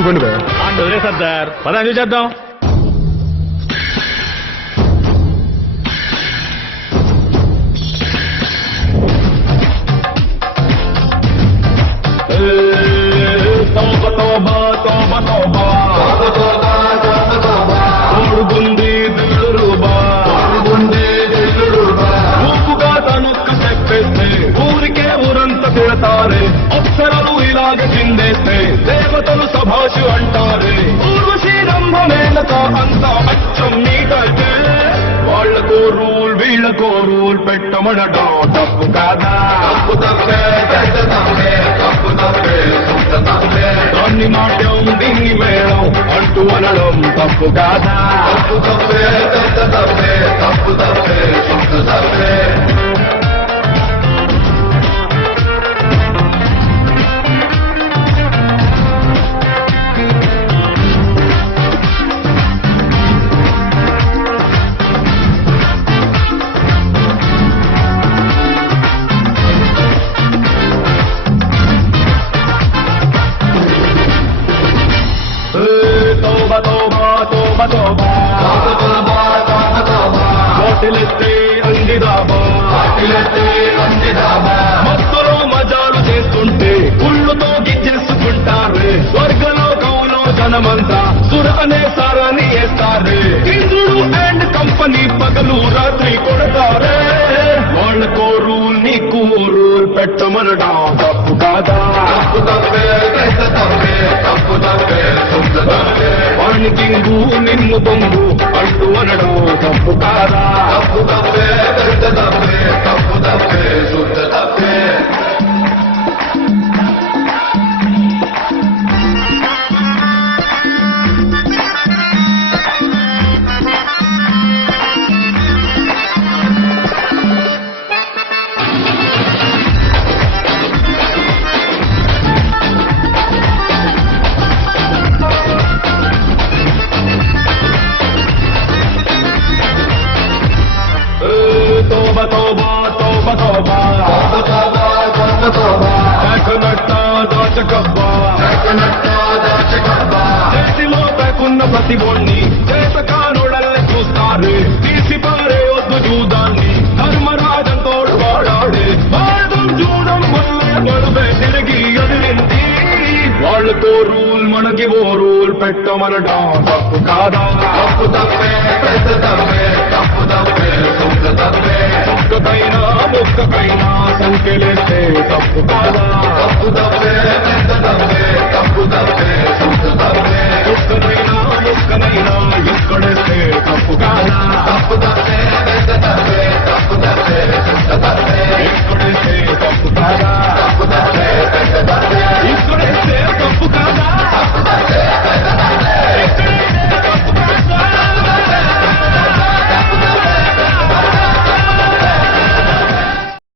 చూసుకోండి బే. వదిలే సర్దార్ పద ఎంజాయ్ చేద్దాం. తోడుగుంది దిల్లురుబా ఊపుగా తనొక్క చెప్పేస్తే ఊరికే ఊరంతా తిడతారే. అప్సరలు ఇలాగ చిందేస్తే దేవతలు సభాషు అంటారే. ఊర్వశీ రంభమేనక అంతా అచ్చం నీకంటే వాళ్లకో రూల్ వీళ్లకో రూల్ పెట్టమనడం తప్పు కాదా? తప్పు తప్పే పెద్ద తప్పే తప్పు తప్పే సొంత తప్పే. దాన్ని నాట్యం దీన్ని మేళం అంటూ అనడం తప్పు కాదా? తప్పు తప్పే పెద్ద తప్పే తప్పు తప్పే సొంత తప్పే. బాటిలెత్తే అందిదాబా మత్తులో మజాలు చేస్తుంటే కుళ్ళుతో గిచ్చేసుకుంటారే. స్వర్గలోకంలో జనమంతా సుర అనే సారాన్ని వేస్తారే. ఇంద్రుడు అండ్ కంపెనీ పగలు రాత్రి కొడతారే. వాళ్ళకో రూల్ నీకు రూల్ పెట్టమనడా తప్పు కాదా? తప్పు తప్పే పెద్ద తప్పే తప్పు తప్పే సొంత తప్పే. వాణ్ణి కింగు నిన్ను బొంగు అంటూ అనడం తప్పు కాదా? తప్పు తప్పే పెద్ద తప్పే తప్పు తప్పే సొంత తప్పే. చేతిలో పేకున్న ప్రతి బొన్ని చేతకానుడల్ని చూస్తారు. తీసి పారే వద్దు జూదాన్ని ధర్మరాజంతో వాడాడే. భారతం జూదం వల్లే మడుపే తిరిగి ఎదిరింది. వాళ్ళతో రూల్ మనకి ఓ రూల్ పెట్టమనడా తప్పు కాదా? తప్పు తప్పే పెద్ద తప్పే తప్పు తప్పే సొంత తప్పే. ముక్కకైనా ముక్కకైనా సంఖ్యలేస్తే తప్పు కాదా? తప్పు తప్పే